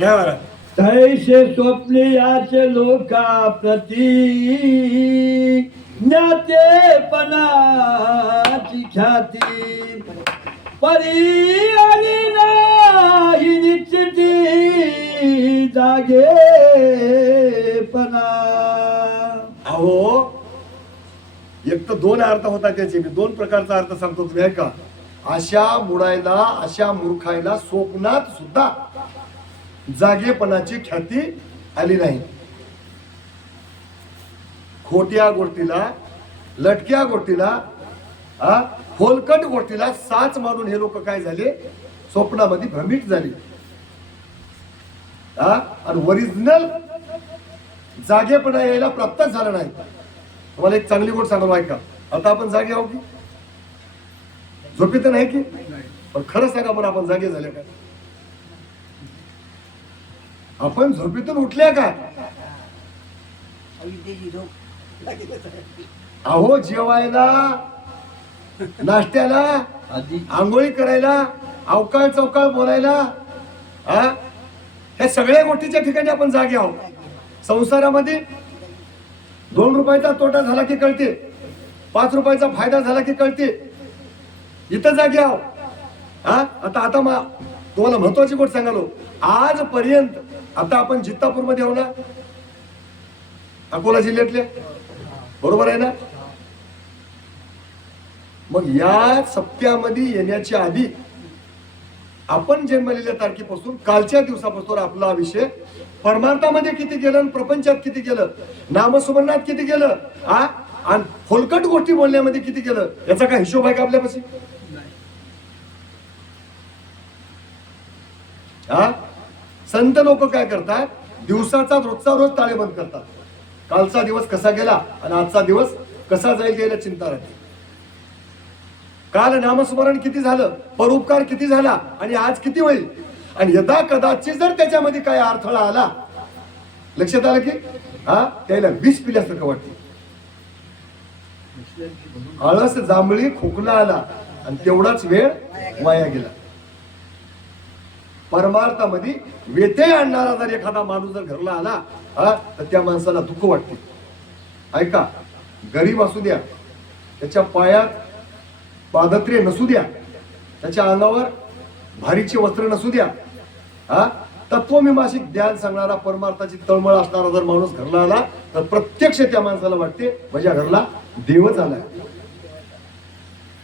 घ्या बरं. तैसे स्वप्ने याचे लोका प्रती ज्ञातेपणाची ख्याती परी आली नाही निश्चिती जागेपणा. अहो एक तर दोन अर्थ होता त्याचे, मी दोन प्रकारचा अर्थ सांगतो, तुम्ही ऐका. अशा मुडायला, अशा मूर्खायला स्वप्नात सुद्धा जागेपणाची ख्याती आली नाही. खोट्या गोष्टीला, लटक्या गोष्टीला, फोलकट गोष्टीला साच मारून हे लोक काय झाले, स्वप्नामध्ये भ्रमित झाले. आणि ओरिजिनल जागेपणा यायला प्राप्त झाला नाही. तुम्हाला एक चांगली गोष्ट सांगतो ऐका. आता आपण जागे आहो की झोपेत नाही की? पण खरं सांगा बरं, आपण जागे झाले का? आपण झोपेतून उठल्या का? अहो जेवायला, नाश्त्याला, आंघोळी करायला, अवकाळ चौकाळ बोलायला, ह्या सगळ्या गोष्टीच्या ठिकाणी आपण जागे आहोत. संसारामध्ये 2 रुपयाचा तोटा झाला की कळते, 5 रुपयाचा फायदा झाला की कळते. इथं जागे आहो. आता तुम्हाला महत्वाची गोष्ट सांगालो. आजपर्यंत आता आपण जित्तापूर मध्ये आहो ना, अकोला जिल्ह्यातले, बरोबर आहे ना? मग या सप्त्यामध्ये येण्याच्या आधी आपण जन्मलेल्या तारखेपासून कालच्या दिवसापासून आपला विषय परमार्थामध्ये किती गेलं आणि प्रपंचात किती गेलं, नामस्मरणात किती गेलं, आणि फोलकट गोष्टी बोलण्यामध्ये किती गेलं, याचा काय हिशोब आहे का आपल्यापाशी? संत लोक काय करतात, दिवसाचा रोजचा रोज ताळेबंद करतात. कालचा दिवस कसा गेला आणि आजचा दिवस कसा जाईल याला चिंता राहते. काल नामस्मरण किती झालं, परोपकार किती झाला आणि आज किती होईल, आणि यदा कदाचित जर त्याच्यामध्ये काय अडथळा आला, लक्षात आलं की त्याला विष पिल्यासारखं वाटते. आळस जांभळी खोकला आला आणि तेवढाच वेळ वाया गेला. परमार्थामध्ये व्यत्यय आणणारा जर एखादा माणूस जर घरला आला तर त्या माणसाला दुःख वाटते. ऐका, गरीब असू द्या, त्याच्या पायात पादत्रे नसू द्या, त्याच्या अंगावर भारीचे वस्त्र नसू द्या, तत्वमीमांसिक ज्ञान सांगणारा, परमार्थाची तळमळ असणारा जर माणूस घरला आला तर प्रत्यक्ष त्या माणसाला वाटते माझ्या घरला देवच आलाय.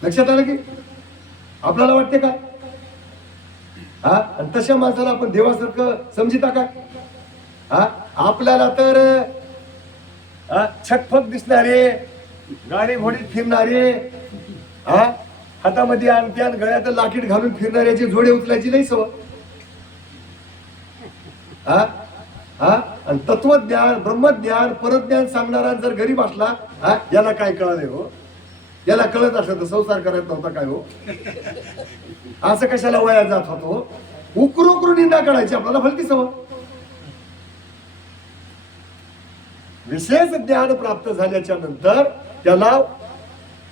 लक्षात आलं की? आपल्याला वाटते का? आणि तशा माणसाला आपण देवासारखं समजिता काय? आपल्याला तर छटफट दिसणारे, गाडी घोडीत फिरणारे, हातामध्ये अंगठ्यान गळ्यात लाकीट घालून फिरणाऱ्याची जोडे उचलायची नाही सवय. आणि तत्वज्ञान, ब्रह्मज्ञान, परज्ञान सांगणारा जर गरीब असला, याला काय कळाले हो, याला कळत असलं तर संसार करत नव्हता काय हो, असं कशाला वया जात होतो. उकरू उकरू निंदा करायची आपल्याला भलती सवय. विशेष ज्ञान प्राप्त झाल्याच्या नंतर त्याला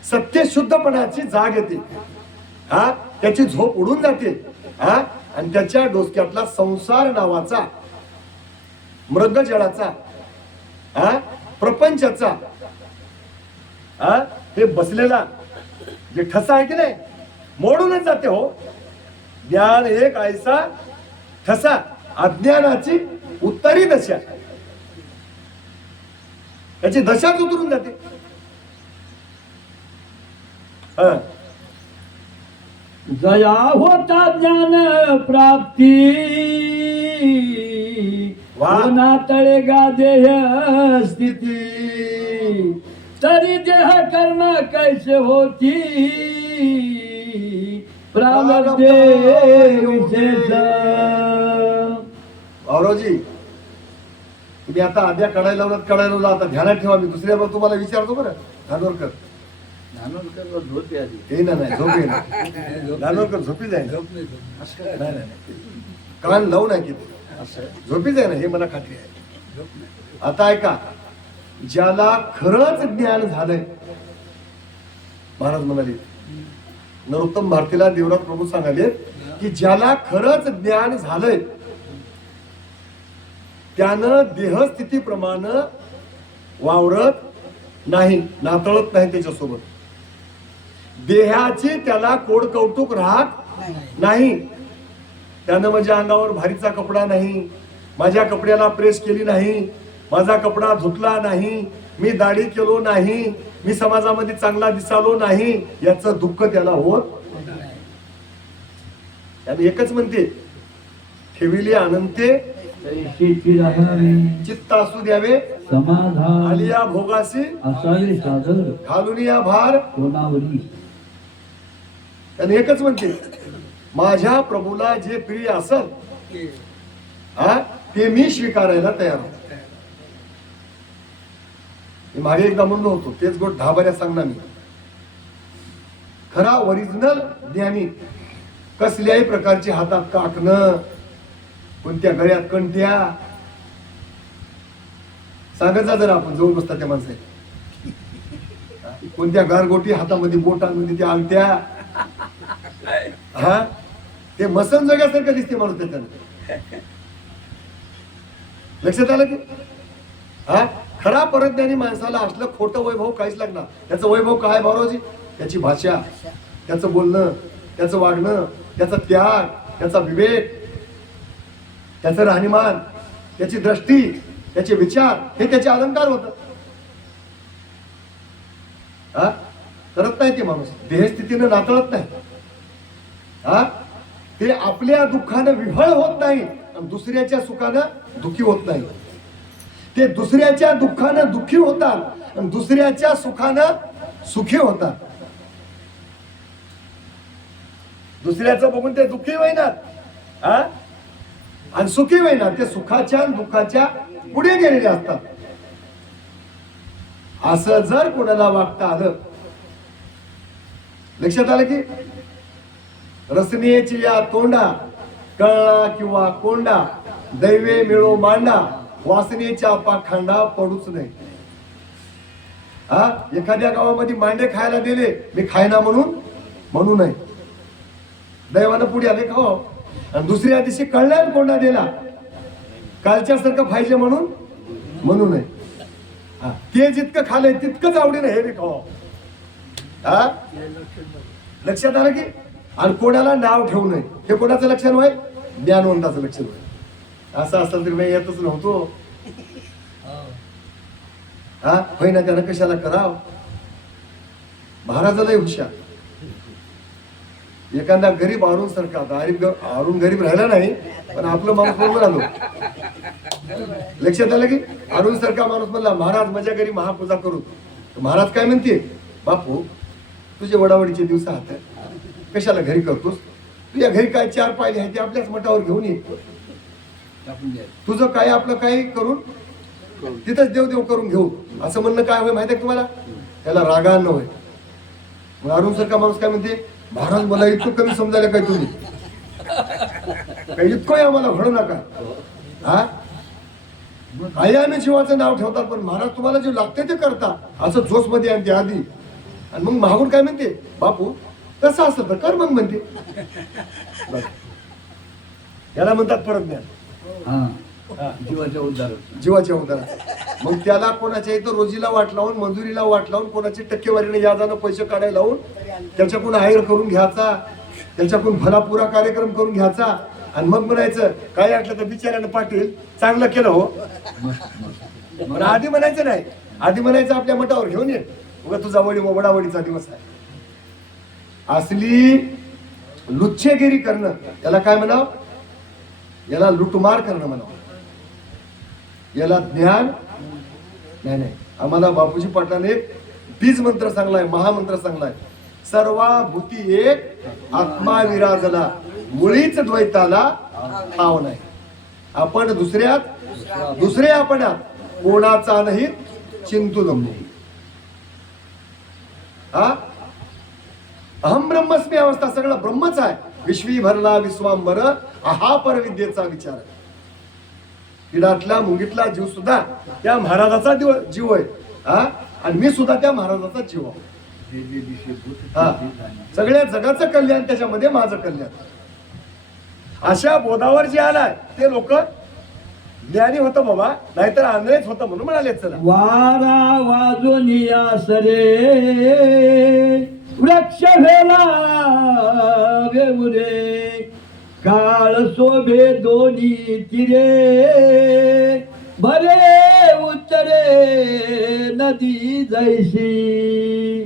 सत्य शुद्धपणाची जाग येते, त्याची झोप उडून जाते, आणि त्याच्या डोसक्यातला संसार नावाचा, मृगजळाचा, प्रपंचाचा हे बसलेला जे ठसा आहे की नाही, मोडूनच जाते हो. ज्ञान एक ऐसा ठसा, अज्ञानाची उत्तरी दशा, त्याची दशाच उतरून जाते. जया होता ज्ञान प्राप्ती, वाना तळे गा देह स्थिती, तरी देह कर्म कैसे होती, प्रारब्धे विशेष. औरोजी तुम्ही आता आद्या कडायला लावला, आता ध्यानात ठेवा. मी दुसऱ्या तुम्हाला विचारतो बरं. धानोरकर झोप आली हे ना, नाही झोप येईल. धानोरकर झोपी जाईल, कान लावू नाही की झोपी जाय ना, हे मला खात्री आहे. आता ऐका, ज्याला खरंच ज्ञान झालंय, महाराज म्हणाले, नरोत्तम भारतीला देवराज प्रभू सांगाले की ज्याला खरंच ज्ञान झालंय त्यानं देहस्थितीप्रमाणे वावरत नाही, नातळत नाही त्याच्यासोबत. देहाची त्याला कोड कौतुक राहत नाही. त्यानं माझ्या अंगावर भारीचा कपडा नाही, माझ्या कपड्याला प्रेस केली नाही, माझा कपडा धुतला नाही, मी दाढी केलो नाही, मी समाजामध्ये चांगला दिसालो नाही, याचं दुःख त्याला होत. त्याने एकच म्हणते, ठेविली अनंते चित्त असू द्यावे समाधान, आलिया भोगासी असावे सादर घालून या भार कोणावरी. त्याने एकच म्हणते, माझ्या प्रभूला जे प्रिय असल ते मी स्वीकारायला तयार होतो. मी मागे एकदा म्हणलो होतो, तेच गोट 10 बऱ्या सांगणार मी. खरा ओरिजिनल ज्ञानी कसल्याही प्रकारची हातात काकणं, कोणत्या गळ्यात कंट्या, सांगत जा जरा आपण जाऊन बसता त्या माणसाला, कोणत्या गारगोटी हातामध्ये बोटांमध्ये त्या अंगठ्या, हा ते मसन जगासारखं दिसते माणूस त्याच्यानं. लक्षात आलं की हा खरा परज्ञानी माणसाला असलं खोटं वैभव काहीच लागणार. त्याचं वैभव काय भाऊरावजी? त्याची भाषा, त्याचं बोलणं, त्याचं वागणं, त्याचा त्याग, त्याचा विवेक, त्याचं राहणीमान, त्याची दृष्टी, त्याचे विचार, हे त्याचे अलंकार होत. हा करत नाही ते माणूस, देहस्थितीनं नातळत नाही. हा ते आपल्या दुःखानं विव्हळ होत नाही आणि दुसऱ्याच्या सुखानं दुःखी होत नाही. ते दुसऱ्याच्या दुःखानं दुःखी होतात आणि दुसऱ्याच्या सुखानं सुखी होतात. दुसऱ्याचं बघून ते दुःखी होईनात आणि सुखी होईनात. ते सुखाच्या आणि दुःखाच्या पुढे गेलेले असतात. असं जर कोणाला वागता आलं, लक्षात आलं की रसनेची या तोंडा, कळला किंवा कोंडा, दैवे मिळो मांडा, वासनेच्या पाखांडा पडूच नाही. एखाद्या गावामध्ये मांडे खायला दिले, मी खायना म्हणू नये, दैवानं पुढे आले खाओ. आणि दुसऱ्या दिवशी कळल्यावर कोंडा दिला, कालच्या सारखं पाहिजे म्हणू नये. ते जितकं खाल्लंय तितकंच आवडीनं हे बी खाओ. लक्षात आलं की. आणि कोणाला नाव ठेवू नये, हे कोणाचं लक्षण होय? ज्ञानवंताचं लक्षण होय. असं असेल तरी मी येतच नव्हतो. होय ना, त्यानं कशाला कराव. महाराजालाही हुशार. एखादा गरीब अरुण सारखा, अरुण गरीब राहिला नाही पण आपलं माणूस बरोबर आलो. लक्षात आलं की अरुण सारखा माणूस म्हणला, महाराज माझ्या घरी महापूजा करू. महाराज काय म्हणते, बापू तुझे वडावडीचे दिवस आहेत, कशाला घरी करतोस? तुझ्या घरी काय 4 पायले आहे ते आपल्याच मठावर घेऊन ये. तुझं काय आपलं काय करून तिथंच देव करून घेऊ, असं म्हणणं काय होय माहिती आहे तुम्हाला? त्याला रागानं होय. मग अरुण सारखा माणूस काय म्हणते, महाराज मला इतकं कमी समजायला काय तुम्ही, काही इतकं आम्हाला म्हणू नका. आई आणि जीवाचं नाव ठेवतात, पण महाराज तुम्हाला जे लागते ते करता, असं जोश मध्ये आणते आधी. आणि मग मागून काय म्हणते, बापू कसं असतं तर कर मग म्हणते. याला म्हणतात परज्ञान, जीवाच्या उद्धारात. मग त्याला कोणाच्या इथं रोजीला वाट लावून, मंजुरीला वाट लावून, कोणाची टक्केवारीने याजानं पैसे काढायला लावून, त्याच्याकडून आहेर करून घ्यायचा, त्याच्याकडून भलापुरा कार्यक्रम करून घ्यायचा. आणि मग म्हणायचं काय वाटलं तर बिचाऱ्यानं पाटील चांगलं केलं हो. आधी म्हणायचं नाही, आधी म्हणायचं आपल्या मठावर घेऊन ये, उगा तुझा वडावडीचा दिवस आहे. असली लुच्छेगिरी करणं याला काय म्हणावं? याला लुटमार करणं म्हणावं. याला ज्ञान नाही. आम्हाला बापूजी पाटलाने एक बीज मंत्र सांगलाय, महामंत्र सांगलाय, सर्वाभूती एक आत्मा विराजला, मुळीच द्वैताला ठाव नाही. आपण दुसऱ्यात, दुसरे आपणात, कोणाचा नाही चिंतू नको. अहम ब्रह्मस्मी अवस्था, सगळं ब्रह्मच आहे. विश्वी भरला विश्वांबर, हा परविद्येचा विचार आहे. किडातला मुंगीतला जीव सुद्धा त्या महाराजाचा जीव आहे. आणि मी सुद्धा त्या महाराजाचा जीव आहे. सगळ्या जगाचं कल्याण त्याच्यामध्ये माझं कल्याण. अशा बोधावर जे आलाय ते लोक ज्ञानी होतं बाबा, नाहीतर आंधळेच होतं म्हणून म्हणाले चला. वारा वाजून यासरे वृक्ष भेला वेवरे काळ शोभे दोन्ही तिरे भरे उतरे नदी जैसी